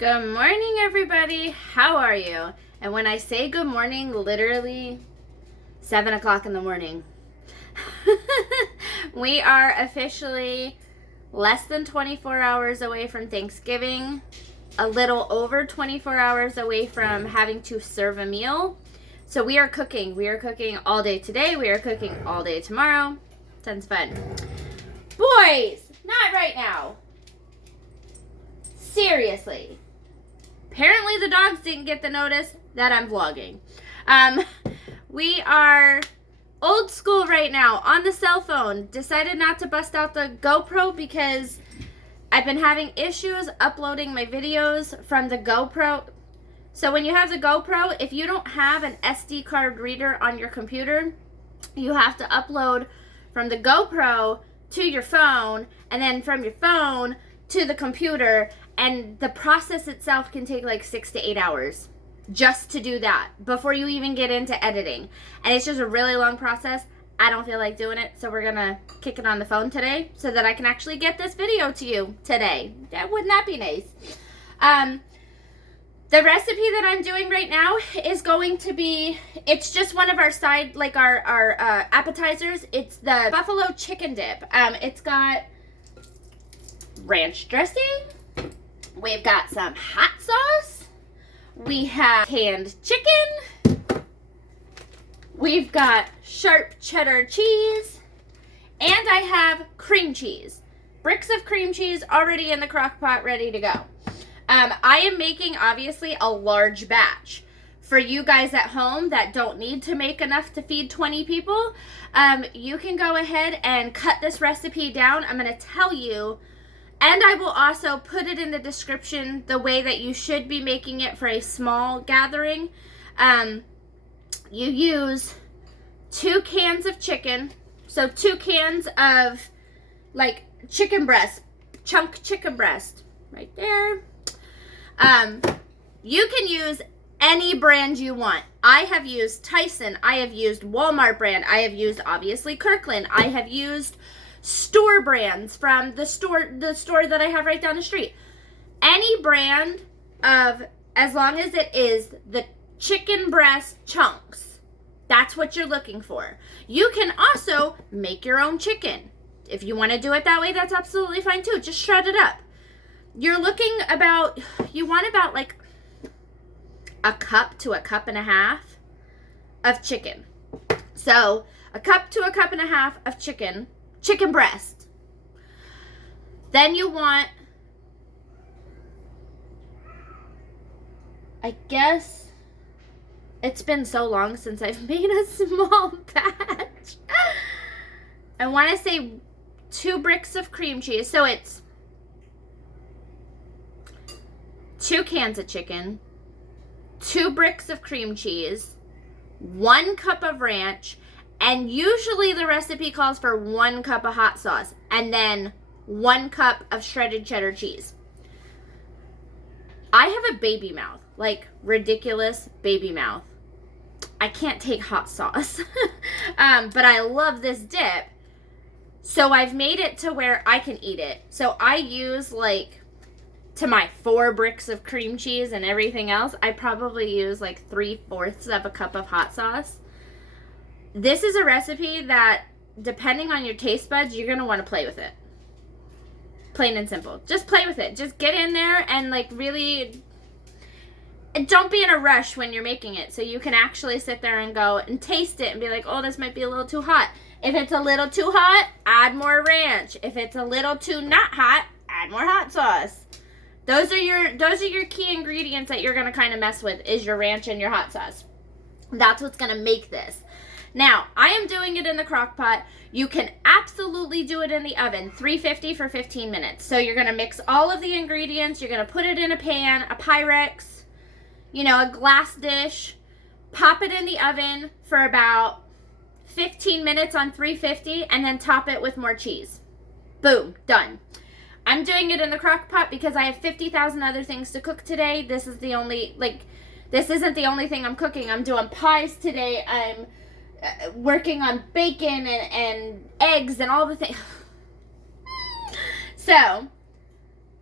Good morning, everybody. How are you? And when I say good morning, literally 7 o'clock in the morning. We are officially less than 24 hours away from Thanksgiving, a little over 24 hours away from having to serve a meal. So we are cooking. We are cooking all day today. We are cooking all day tomorrow. Sounds fun. Boys, not right now. Seriously. Apparently the dogs didn't get the notice that I'm vlogging. We are old school right now on the cell phone. Decided not to bust out the GoPro because I've been having issues uploading my videos from the GoPro. So when you have the GoPro, if you don't have an SD card reader on your computer, you have to upload from the GoPro to your phone and then from your phone to the computer, and the process itself can take like 6 to 8 hours just to do that before you even get into editing. And it's just a really long process. I don't feel like doing it, so we're gonna kick it on the phone today so that I can actually get this video to you today. Wouldn't that be nice? The recipe that I'm doing right now is going to be, it's just one of our side, like our appetizers. It's the buffalo chicken dip. It's got ranch dressing. We've got some hot sauce. We have canned chicken. We've got sharp cheddar cheese. And I have cream cheese. Bricks of cream cheese already in the crock pot ready to go. I am making, obviously, a large batch. For you guys at home that don't need to make enough to feed 20 people, you can go ahead and cut this recipe down. I'm going to tell you, and I will also put it in the description, the way that you should be making it for a small gathering. You use 2 cans of chicken. So 2 cans of, like, chicken breast, chunk chicken breast, right there. You can use any brand you want. I have used Tyson. I have used Walmart brand. I have used, obviously, Kirkland. I have used store brands from the store that I have right down the street. Any brand of, as long as it is the chicken breast chunks, that's what you're looking for. You can also make your own chicken. If you want to do it that way, that's absolutely fine too. Just shred it up. You're looking about, you want about like a cup to a cup and a half of chicken. So a cup to a cup and a half of chicken breast. Then you want, I guess, it's been so long since I've made a small batch. I want to say 2 bricks of cream cheese. So it's 2 cans of chicken, 2 bricks of cream cheese, 1 cup of ranch, and usually the recipe calls for 1 cup of hot sauce and then 1 cup of shredded cheddar cheese. I have a baby mouth, like ridiculous baby mouth. I can't take hot sauce, but I love this dip. So I've made it to where I can eat it. So I use, like, to my 4 bricks of cream cheese and everything else, I probably use like 3/4 of a cup of hot sauce. This is a recipe that, depending on your taste buds, you're going to want to play with it. Plain and simple. Just play with it. Just get in there and, like, really, don't be in a rush when you're making it, so you can actually sit there and go and taste it and be like, oh, this might be a little too hot. If it's a little too hot, add more ranch. If it's a little too not hot, add more hot sauce. Those are your key ingredients that you're going to kind of mess with, is your ranch and your hot sauce. That's what's going to make this. Now, I am doing it in the crock pot. You can absolutely do it in the oven, 350 for 15 minutes. So you're going to mix all of the ingredients. You're going to put it in a pan, a Pyrex, a glass dish. Pop it in the oven for about 15 minutes on 350 and then top it with more cheese. Boom, done. I'm doing it in the crock pot because I have 50,000 other things to cook today. This isn't the only thing I'm cooking. I'm doing pies today. I'm working on bacon and eggs and all the things. So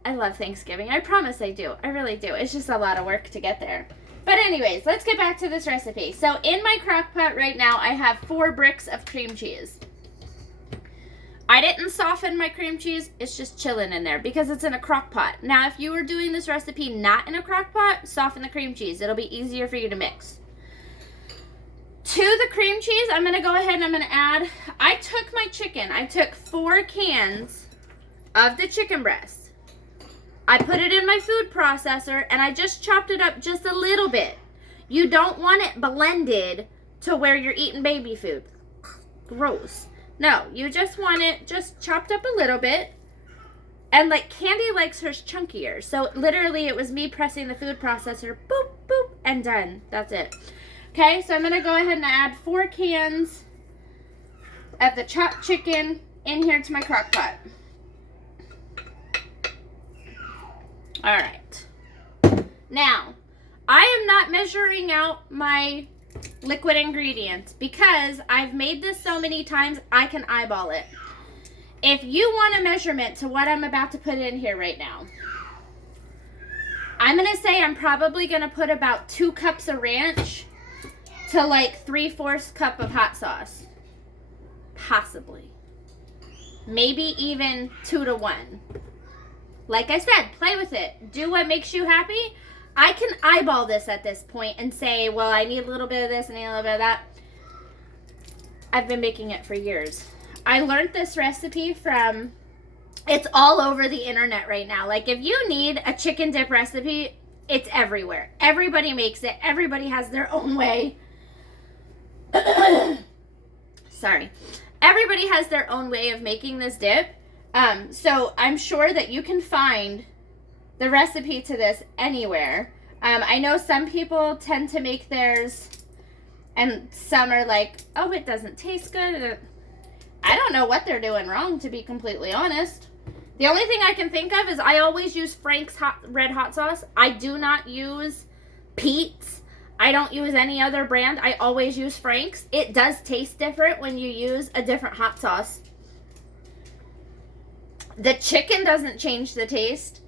I love Thanksgiving. I promise I do. I really do. It's just a lot of work to get there. But anyways, let's get back to this recipe. So in my crock pot right now, I have 4 bricks of cream cheese. I didn't soften my cream cheese. It's just chilling in there because it's in a crock pot. Now, if you were doing this recipe not in a crock pot, soften the cream cheese. It'll be easier for you to mix. To the cream cheese, I'm going to go ahead and I'm going to add, I took my chicken. I took 4 cans of the chicken breast. I put it in my food processor and I just chopped it up just a little bit. You don't want it blended to where you're eating baby food. Gross. No, you just want it just chopped up a little bit. And like Candy likes hers chunkier. So literally it was me pressing the food processor. Boop, boop, and done. That's it. Okay, so I'm going to go ahead and add 4 cans of the chopped chicken in here to my crock pot. All right. Now, I am not measuring out my liquid ingredients because I've made this so many times I can eyeball it. If you want a measurement to what I'm about to put in here right now, I'm going to say I'm probably going to put about 2 cups of ranch to like 3/4 cup of hot sauce. Possibly. Maybe even 2 to 1. Like I said, play with it. Do what makes you happy. I can eyeball this at this point and say, well, I need a little bit of this, I need a little bit of that. I've been making it for years. I learned this recipe from, it's all over the internet right now. Like if you need a chicken dip recipe, it's everywhere. Everybody makes it. Everybody has their own way. Sorry. Everybody has their own way of making this dip. So I'm sure that you can find the recipe to this anywhere. I know some people tend to make theirs and some are like, oh, it doesn't taste good. I don't know what they're doing wrong, to be completely honest. The only thing I can think of is I always use Frank's red hot sauce. I do not use Pete's. I don't use any other brand. I always use Frank's. It does taste different when you use a different hot sauce. The chicken doesn't change the taste.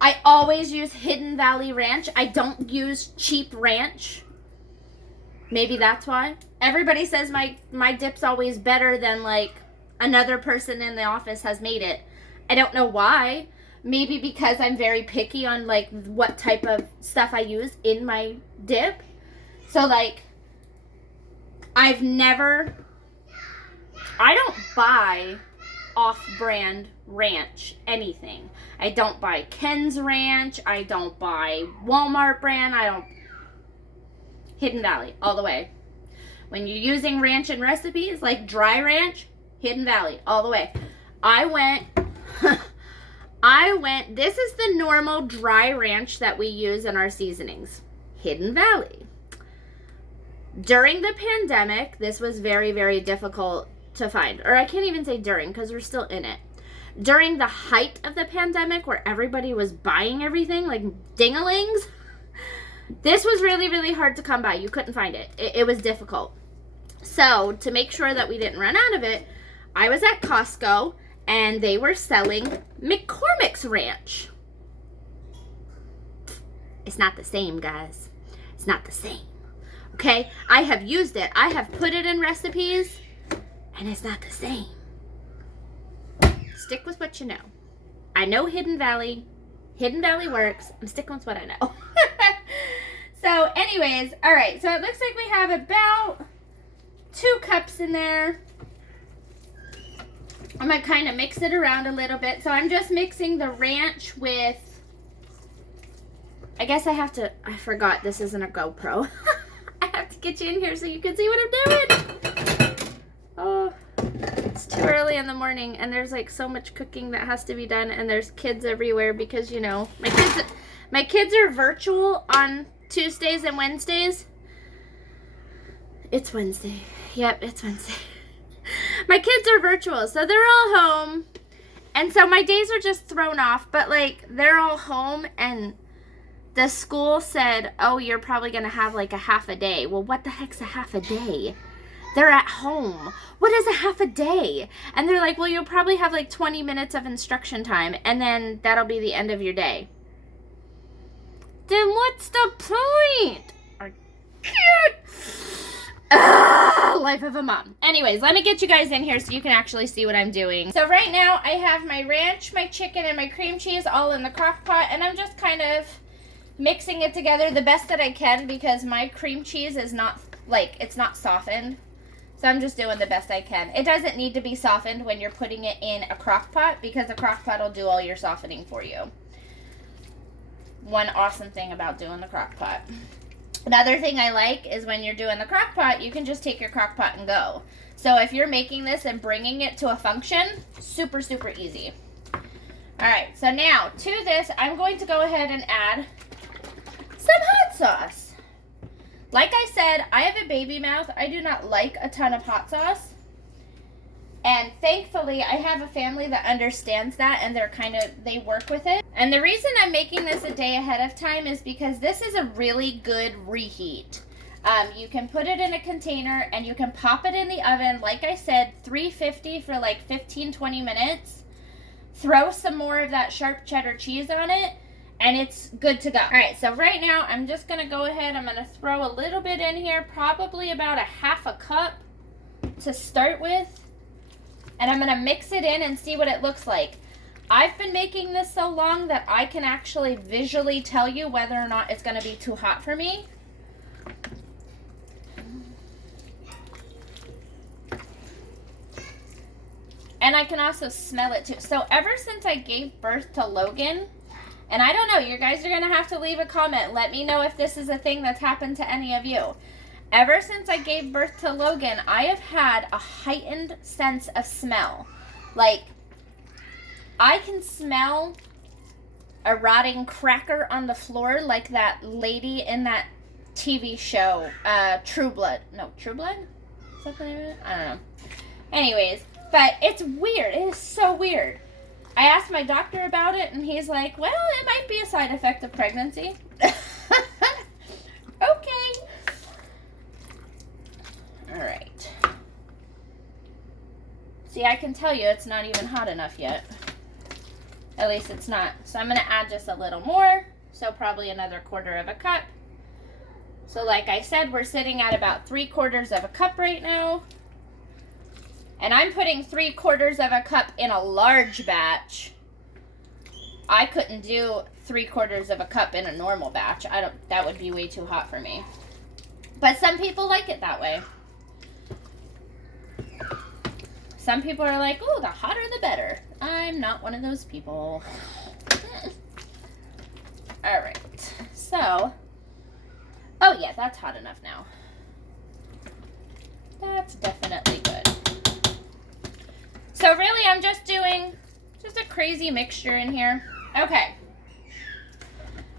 I always use Hidden Valley Ranch. I don't use cheap ranch. Maybe that's why. Everybody says my dip's always better than like another person in the office has made it. I don't know why. Maybe because I'm very picky on like what type of stuff I use in my dip. So like I don't buy off-brand ranch anything. I don't buy Ken's Ranch. I don't buy Walmart brand. Hidden Valley all the way. When you're using ranch in recipes like dry ranch, Hidden Valley all the way. I went, this is the normal dry ranch that we use in our seasonings. Hidden Valley. During the pandemic, this was very, very difficult to find. Or I can't even say during because we're still in it. During the height of the pandemic where everybody was buying everything like dingalings, this was really, really hard to come by. You couldn't find it. It was difficult. So to make sure that we didn't run out of it, I was at Costco and they were selling McCormick's Ranch. It's not the same, guys. It's not the same. Okay? I have used it. I have put it in recipes and it's not the same. Stick with what you know. I know Hidden Valley. Hidden Valley works. I'm sticking with what I know. So anyways, all right. So it looks like we have about 2 cups in there. I'm going to kind of mix it around a little bit. So I'm just mixing the ranch with, I guess I forgot this isn't a GoPro. I have to get you in here so you can see what I'm doing. Oh, it's too early in the morning and there's like so much cooking that has to be done and there's kids everywhere because, you know, my kids are virtual on Tuesdays and Wednesdays. It's Wednesday. Yep, it's Wednesday. My kids are virtual, so they're all home. And so my days are just thrown off, but like they're all home and the school said, oh, you're probably going to have like a half a day. Well, what the heck's a half a day? They're at home. What is a half a day? And they're like, well, you'll probably have like 20 minutes of instruction time, and then that'll be the end of your day. Then what's the point? I can't. Life of a mom. Anyways, let me get you guys in here so you can actually see what I'm doing. So right now I have my ranch, my chicken, and my cream cheese all in the crock pot, and I'm just kind of mixing it together the best that I can because my cream cheese is not, like, it's not softened. So I'm just doing the best I can. It doesn't need to be softened when you're putting it in a crock pot because a crock pot will do all your softening for you. One awesome thing about doing the crock pot. Another thing I like is when you're doing the crock pot, you can just take your crock pot and go. So if you're making this and bringing it to a function, super, super easy. All right, so now to this, I'm going to go ahead and add some hot sauce. Like I said, I have a baby mouth. I do not like a ton of hot sauce. And thankfully, I have a family that understands that, and they work with it. And the reason I'm making this a day ahead of time is because this is a really good reheat. You can put it in a container, and you can pop it in the oven, like I said, 350 for like 15-20 minutes. Throw some more of that sharp cheddar cheese on it, and it's good to go. All right, so right now, I'm just going to go ahead. I'm going to throw a little bit in here, probably about a half a cup to start with. And I'm going to mix it in and see what it looks like. I've been making this so long that I can actually visually tell you whether or not it's going to be too hot for me. And I can also smell it too. So ever since I gave birth to Logan, and I don't know, you guys are going to have to leave a comment. Let me know if this is a thing that's happened to any of you. Ever since I gave birth to Logan, I have had a heightened sense of smell. Like, I can smell a rotting cracker on the floor like that lady in that TV show, True Blood. No, True Blood? Is that the name of it? I don't know. Anyways, but it's weird. It is so weird. I asked my doctor about it, and he's like, well, it might be a side effect of pregnancy. Okay. All right. See, I can tell you it's not even hot enough yet. At least it's not. So I'm going to add just a little more. So probably another 1/4 of a cup. So like I said, we're sitting at about 3/4 of a cup right now. And I'm putting 3/4 of a cup in a large batch. I couldn't do 3/4 of a cup in a normal batch. That would be way too hot for me. But some people like it that way. Some people are like, oh, the hotter the better. I'm not one of those people. All right. So, oh yeah, that's hot enough now. That's definitely good. So really, I'm just doing just a crazy mixture in here. Okay.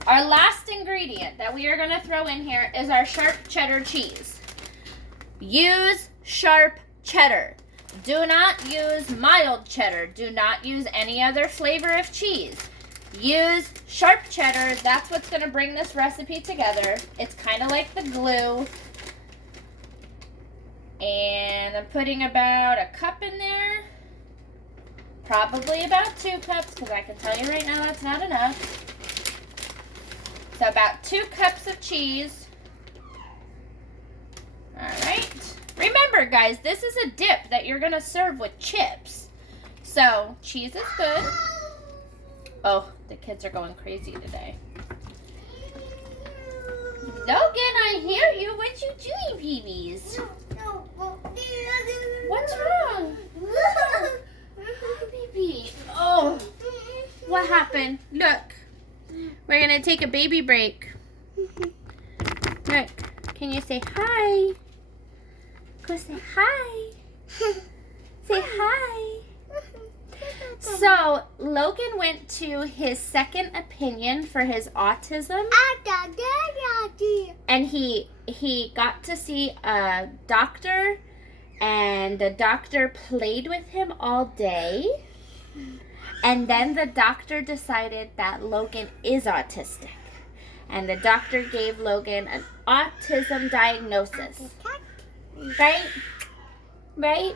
Our last ingredient that we are going to throw in here is our sharp cheddar cheese. Use sharp cheddar. Do not use mild cheddar. Do not use any other flavor of cheese. Use sharp cheddar. That's what's going to bring this recipe together. It's kind of like the glue. And I'm putting about a cup in there. Probably about 2 cups, because I can tell you right now that's not enough. So about 2 cups of cheese. All right. Remember, guys, this is a dip that you're going to serve with chips. So, cheese is good. Oh, the kids are going crazy today. Logan, I hear you. What you doing, babies? What's wrong? Hi, baby. Oh, what happened? Look, we're going to take a baby break. Look, can you say hi? Go say hi. Say hi. So, Logan went to his second opinion for his autism. And he got to see a doctor, and the doctor played with him all day. And then the doctor decided that Logan is autistic. And the doctor gave Logan an autism diagnosis. Right? right?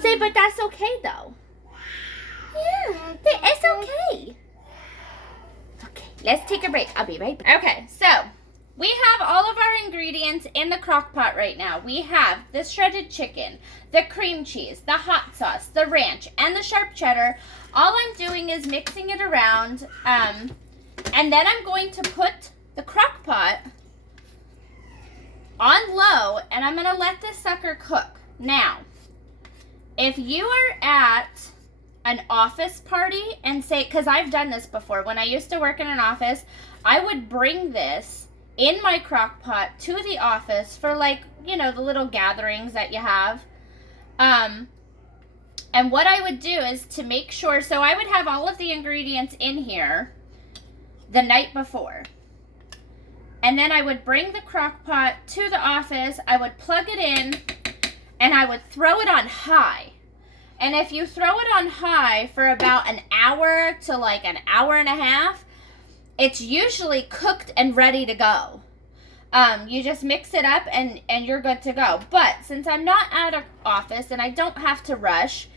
Say, but that's okay, though. Yeah, it's okay. Okay, let's take a break. I'll be right back. Okay, so we have all of our ingredients in the crock pot right now. We have the shredded chicken, the cream cheese, the hot sauce, the ranch, and the sharp cheddar. All I'm doing is mixing it around, and then I'm going to put the crock pot on low, and I'm going to let this sucker cook. Now, if you are at an office party and say, because I've done this before, when I used to work in an office, I would bring this in my crock pot to the office for, like, you know, the little gatherings that you have. And what I would do is to make sure, so I would have all of the ingredients in here the night before. And then I would bring the crock pot to the office, I would plug it in, and I would throw it on high. And if you throw it on high for about an hour to like an hour and a half, it's usually cooked and ready to go. You just mix it up and you're good to go. But since I'm not at an office and I don't have to rush,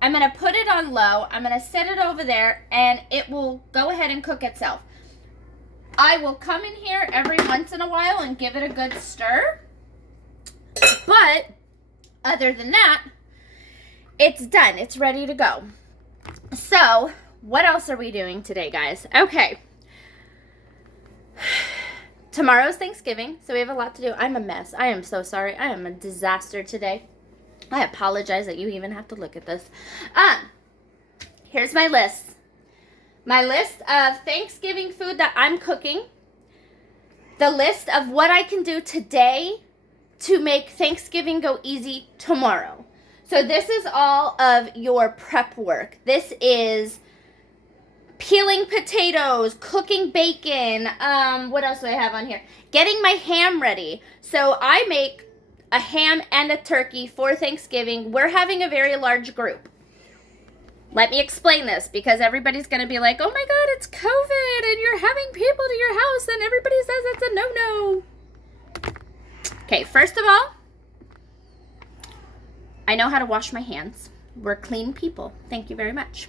I'm going to put it on low. I'm going to set it over there and it will go ahead and cook itself. I will come in here every once in a while and give it a good stir. But other than that, it's done. It's ready to go. So, what else are we doing today, guys? Okay. Tomorrow's Thanksgiving, so we have a lot to do. I'm a mess. I am so sorry. I am a disaster today. I apologize that you even have to look at this. Here's my list. My list of Thanksgiving food that I'm cooking. The list of what I can do today to make Thanksgiving go easy tomorrow. So this is all of your prep work. This is peeling potatoes, cooking bacon. What else do I have on here? Getting my ham ready. So I make a ham and a turkey for Thanksgiving. We're having a very large group. Let me explain this because everybody's going to be like, oh my God, it's COVID and you're having people to your house and everybody says it's a no-no. Okay, first of all, I know how to wash my hands. We're clean people. Thank you very much.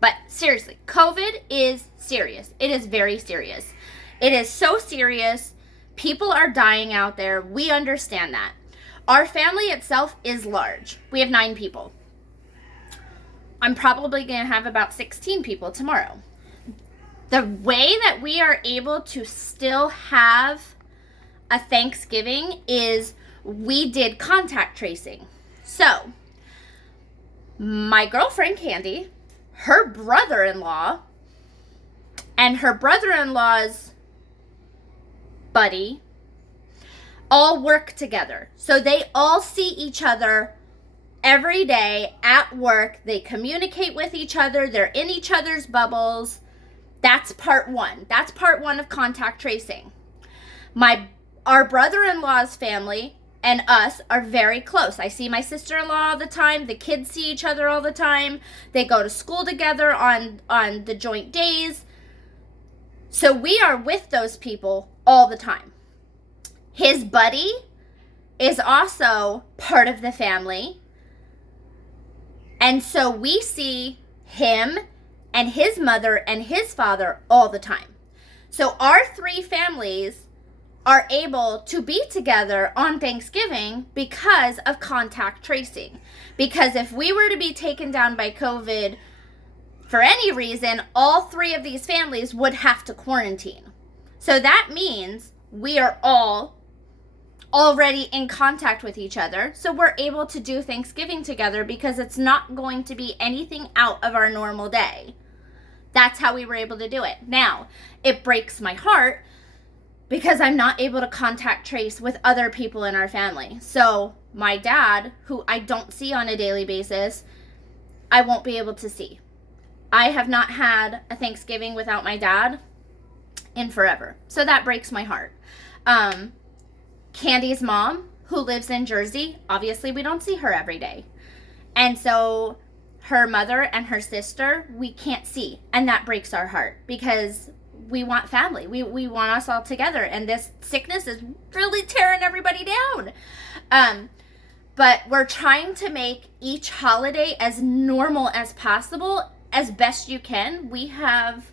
But seriously, COVID is serious. It is very serious. It is so serious. People are dying out there. We understand that. Our family itself is large. We have 9 people. I'm probably going to have about 16 people tomorrow. The way that we are able to still have a Thanksgiving is we did contact tracing. So, my girlfriend Candy, her brother-in-law, and her brother-in-law's buddy all work together. So they all see each other every day at work. They communicate with each other. They're in each other's bubbles. That's part one. That's part one of contact tracing. Our brother-in-law's family and us are very close. I see my sister-in-law all the time. The kids see each other all the time. They go to school together on the joint days. So we are with those people all the time. His buddy is also part of the family. And so we see him and his mother and his father all the time. So our 3 families are able to be together on Thanksgiving because of contact tracing. Because if we were to be taken down by COVID for any reason, all 3 of these families would have to quarantine. So that means we are all already in contact with each other. So we're able to do Thanksgiving together because it's not going to be anything out of our normal day. That's how we were able to do it. Now, it breaks my heart because I'm not able to contact trace with other people in our family. So my dad, who I don't see on a daily basis, I won't be able to see. I have not had a Thanksgiving without my dad in forever. So that breaks my heart. Candy's mom, who lives in Jersey, obviously we don't see her every day. And so her mother and her sister, we can't see. And that breaks our heart because we want family. We want us all together. And this sickness is really tearing everybody down. But we're trying to make each holiday as normal as possible, as best you can. We have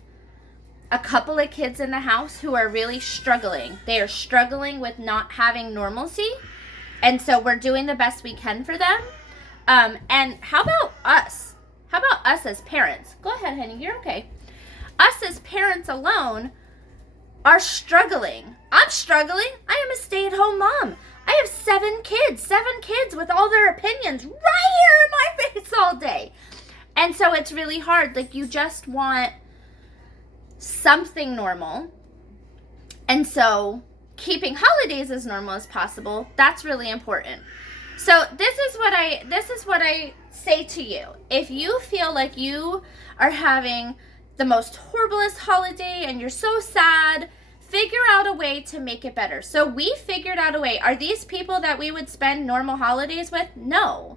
a couple of kids in the house who are really struggling. They are struggling with not having normalcy. And so we're doing the best we can for them. And how about us? How about us as parents? Go ahead, honey. You're okay. Us as parents alone are struggling. I'm struggling. I am a stay-at-home mom. I have 7 kids with all their opinions right here in my face all day. And so it's really hard. Like, you just want something normal. And so keeping holidays as normal as possible, that's really important. So this is what I say to you. If you feel like you are having the most horriblest holiday and you're so sad, figure out a way to make it better. So we figured out a way. Are these people that we would spend normal holidays with? No.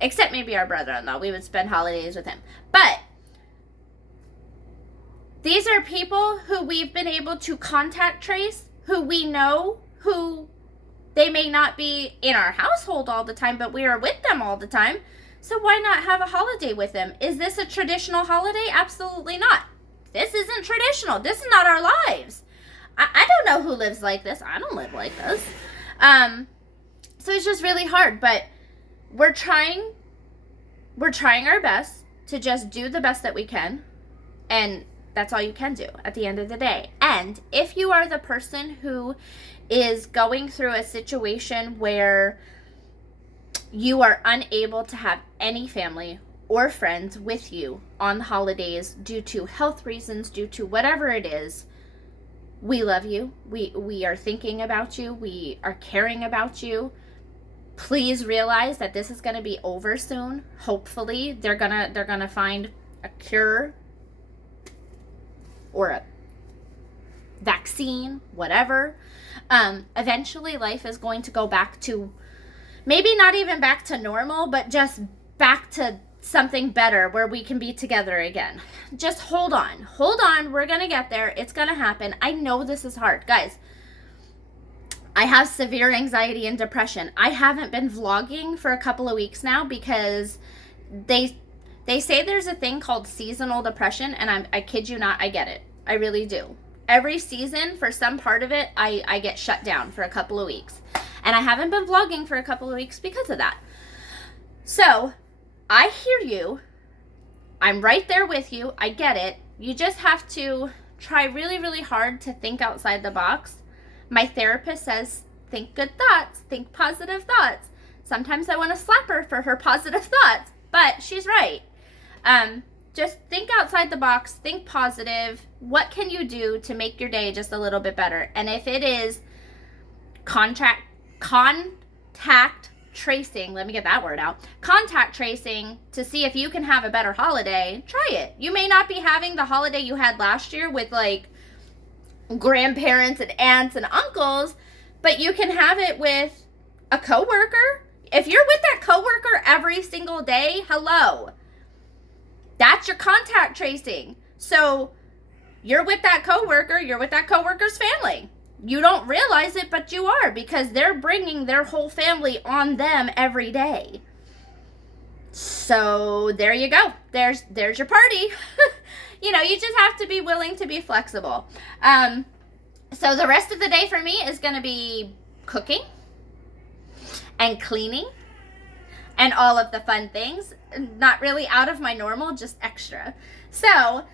Except maybe our brother-in-law. We would spend holidays with him. But these are people who we've been able to contact trace, who we know, who they may not be in our household all the time, but we are with them all the time. So why not have a holiday with them? Is this a traditional holiday? Absolutely not. This isn't traditional. This is not our lives. I don't know who lives like this. I don't live like this. So it's just really hard, but we're trying our best to just do the best that we can, and that's all you can do at the end of the day. And if you are the person who is going through a situation where you are unable to have any family or friends with you on the holidays due to health reasons, due to whatever it is, we love you. We are thinking about you. We are caring about you. Please realize that this is going to be over soon. Hopefully, they're gonna find a cure or a vaccine, whatever. Eventually, life is going to go back to, maybe not even back to normal, but just back to something better where we can be together again. Just hold on. We're going to get there. It's going to happen. I know this is hard. Guys, I have severe anxiety and depression. I haven't been vlogging for a couple of weeks now because they say there's a thing called seasonal depression, and I kid you not, I get it. I really do. Every season, for some part of it, I get shut down for a couple of weeks. And I haven't been vlogging for a couple of weeks because of that. So, I hear you. I'm right there with you. I get it. You just have to try really, really hard to think outside the box. My therapist says, think good thoughts, think positive thoughts. Sometimes I want to slap her for her positive thoughts, but she's right. Just think outside the box, think positive. What can you do to make your day just a little bit better? And if it is contact tracing, let me get that word out. Contact tracing to see if you can have a better holiday, try it. You may not be having the holiday you had last year with like grandparents and aunts and uncles, but you can have it with a coworker. If you're with that coworker every single day, hello. That's your contact tracing. So you're with that coworker, you're with that coworker's family. You don't realize it, but you are, because they're bringing their whole family on them every day. So there you go. There's your party. You know, you just have to be willing to be flexible. So the rest of the day for me is going to be cooking and cleaning and all of the fun things. Not really out of my normal, just extra. So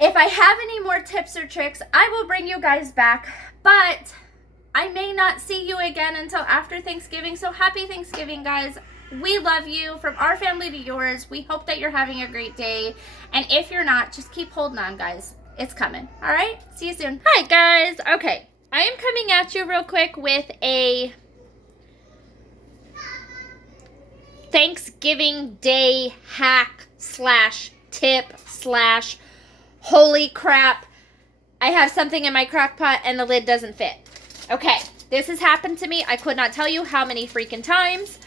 if I have any more tips or tricks, I will bring you guys back, but I may not see you again until after Thanksgiving. So happy Thanksgiving, guys. We love you, from our family to yours. We hope that you're having a great day. And if you're not, just keep holding on, guys. It's coming. All right? See you soon. Hi, guys. Okay. I am coming at you real quick with a Thanksgiving Day hack / tip / holy crap. I have something in my crock pot and the lid doesn't fit. Okay. This has happened to me. I could not tell you how many freaking times.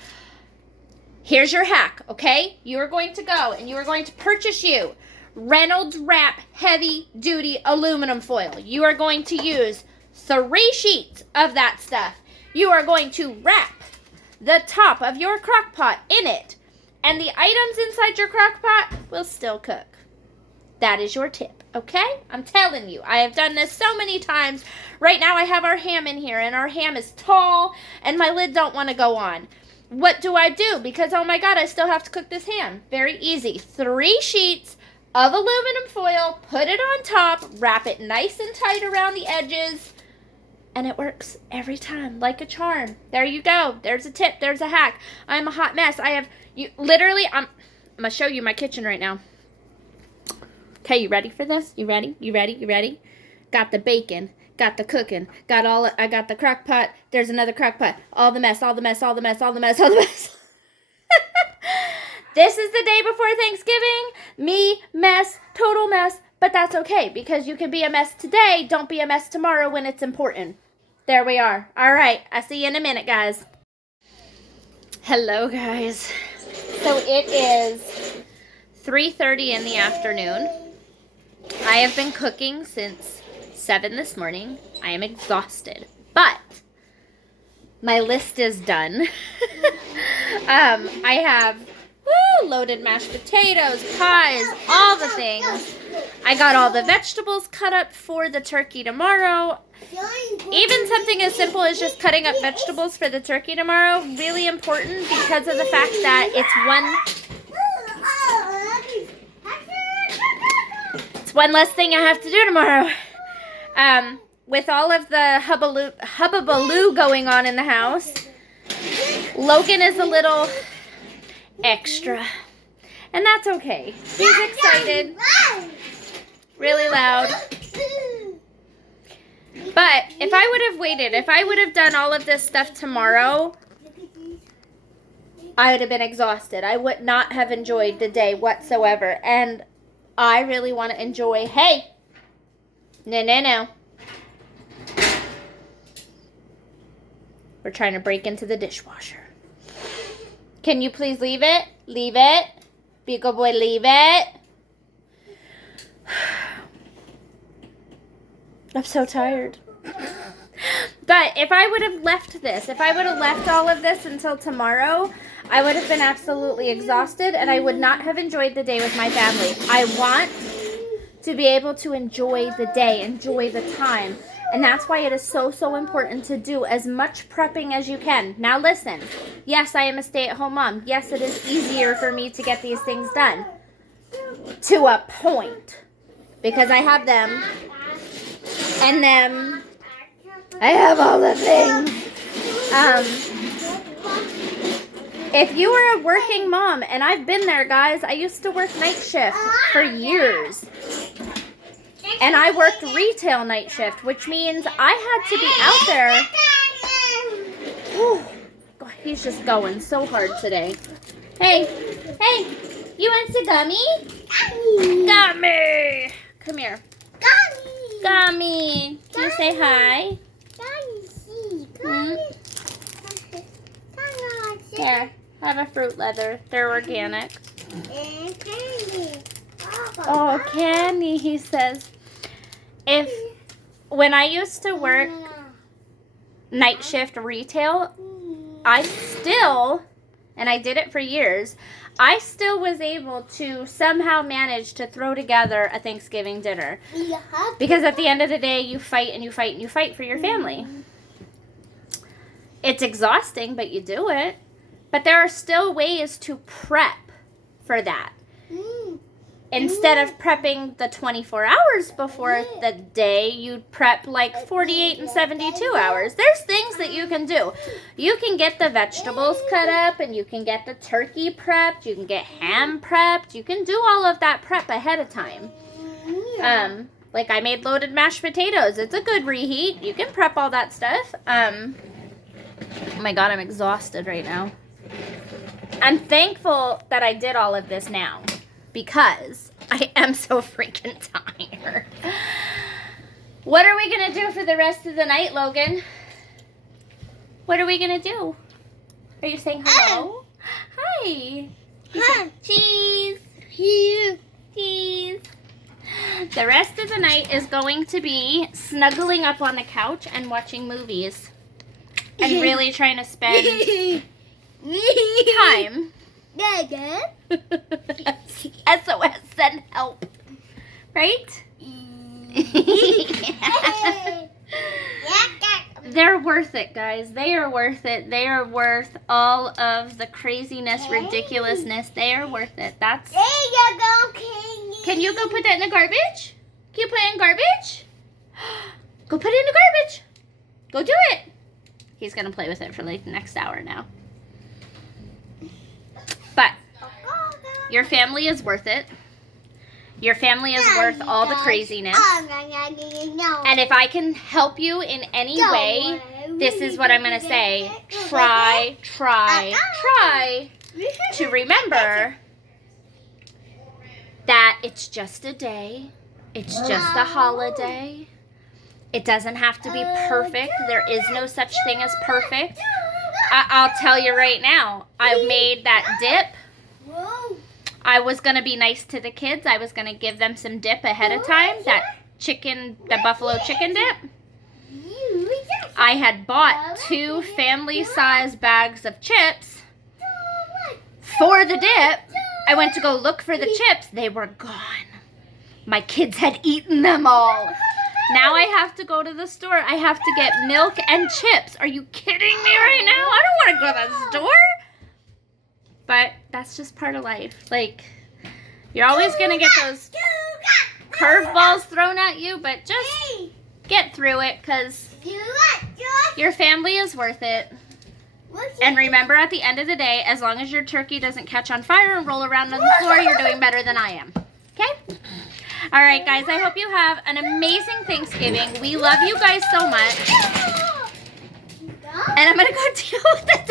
Here's your hack, okay? You are going to go and you are going to purchase you Reynolds Wrap heavy duty aluminum foil. You are going to use 3 sheets of that stuff. You are going to wrap the top of your crock pot in it, and the items inside your crock pot will still cook. That is your tip, okay? I'm telling you, I have done this so many times. Right now I have our ham in here, and our ham is tall, and my lid don't want to go on. What do I do? Because, oh my God, I still have to cook this ham. Very easy. 3 sheets of aluminum foil, put it on top, wrap it nice and tight around the edges, and it works every time, like a charm. There you go. There's a tip. There's a hack. I'm a hot mess. I'm going to show you my kitchen right now. Okay, you ready for this? You ready? You ready? You ready? Got the bacon. Got the cooking. I got the crock pot. There's another crock pot. All the mess, all the mess, all the mess, all the mess, all the mess. This is the day before Thanksgiving. Me, mess, total mess. But that's okay, because you can be a mess today. Don't be a mess tomorrow when it's important. There we are. All right. I'll see you in a minute, guys. Hello, guys. So it is 3:30 in the afternoon. I have been cooking since 7 this morning. I am exhausted, but my list is done. I have loaded mashed potatoes, pies, all the things. I got all the vegetables cut up for the turkey tomorrow. Even something as simple as just cutting up vegetables for the turkey tomorrow, really important because of the fact that it's one less thing I have to do tomorrow. With all of the hubbubaloo going on in the house, Logan is a little extra, and that's okay. He's excited, really loud. But if I would have waited, if I would have done all of this stuff tomorrow, I would have been exhausted. I would not have enjoyed the day whatsoever, and I really want to enjoy. Hey, no. We're trying to break into the dishwasher. Can you please leave it? Leave it. Be a good boy, leave it. I'm so tired. But if I would have left this, if I would have left all of this until tomorrow, I would have been absolutely exhausted, and I would not have enjoyed the day with my family. I want to be able to enjoy the day, enjoy the time. And that's why it is so, so important to do as much prepping as you can. Now listen, yes, I am a stay-at-home mom. Yes, it is easier for me to get these things done. To a point. Because I have them. And then I have all the things. If you are a working mom, and I've been there, guys. I used to work night shift for years. And I worked retail night shift, which means I had to be out there. Whew. God, he's just going so hard today. Hey, you want some gummy? Gummy. Come here. Gummy. Can you say hi? Here, have a fruit leather. They're organic. Oh, candy, he says. When I used to work night shift retail, and I did it for years, I still was able to somehow manage to throw together a Thanksgiving dinner. Because at the end of the day, you fight and you fight and you fight for your family. It's exhausting, but you do it. But there are still ways to prep for that. Instead of prepping the 24 hours before the day, you'd prep like 48 and 72 hours. There's things that you can do. You can get the vegetables cut up, and you can get the turkey prepped. You can get ham prepped. You can do all of that prep ahead of time. Like I made loaded mashed potatoes. It's a good reheat. You can prep all that stuff. Oh my God, I'm exhausted right now. I'm thankful that I did all of this now, because I am so freaking tired. What are we going to do for the rest of the night, Logan? What are we going to do? Are you saying hello? Hi. You say cheese. Do sweeties. The rest of the night is going to be snuggling up on the couch and watching movies. And really trying to spend time. S.O.S. send help. Right? They're worth it, guys. They are worth it. They are worth all of the craziness, ridiculousness. They are worth it. That's... Can you go put that in the garbage? Can you put it in garbage? Go put it in the garbage. Go do it. He's going to play with it for like the next hour now. But your family is worth it. Your family is worth all the craziness. And if I can help you in any way, this is what I'm going to say. Try to remember that it's just a day. It's just a holiday. It doesn't have to be perfect. There is no such thing as perfect. I'll tell you right now, I made that dip. I was going to be nice to the kids. I was going to give them some dip ahead of time. That buffalo chicken dip. I had bought 2 family-sized bags of chips for the dip. I went to go look for the chips. They were gone. My kids had eaten them all. Now I have to go to the store. I have to get milk and chips. Are you kidding me right now? I don't want to go to the store. But that's just part of life. Like, you're always going to get those curveballs thrown at you, but just get through it because your family is worth it. And remember, at the end of the day, as long as your turkey doesn't catch on fire and roll around on the floor, you're doing better than I am. Okay? All right, guys, I hope you have an amazing Thanksgiving. We love you guys so much. And I'm going to go deal with the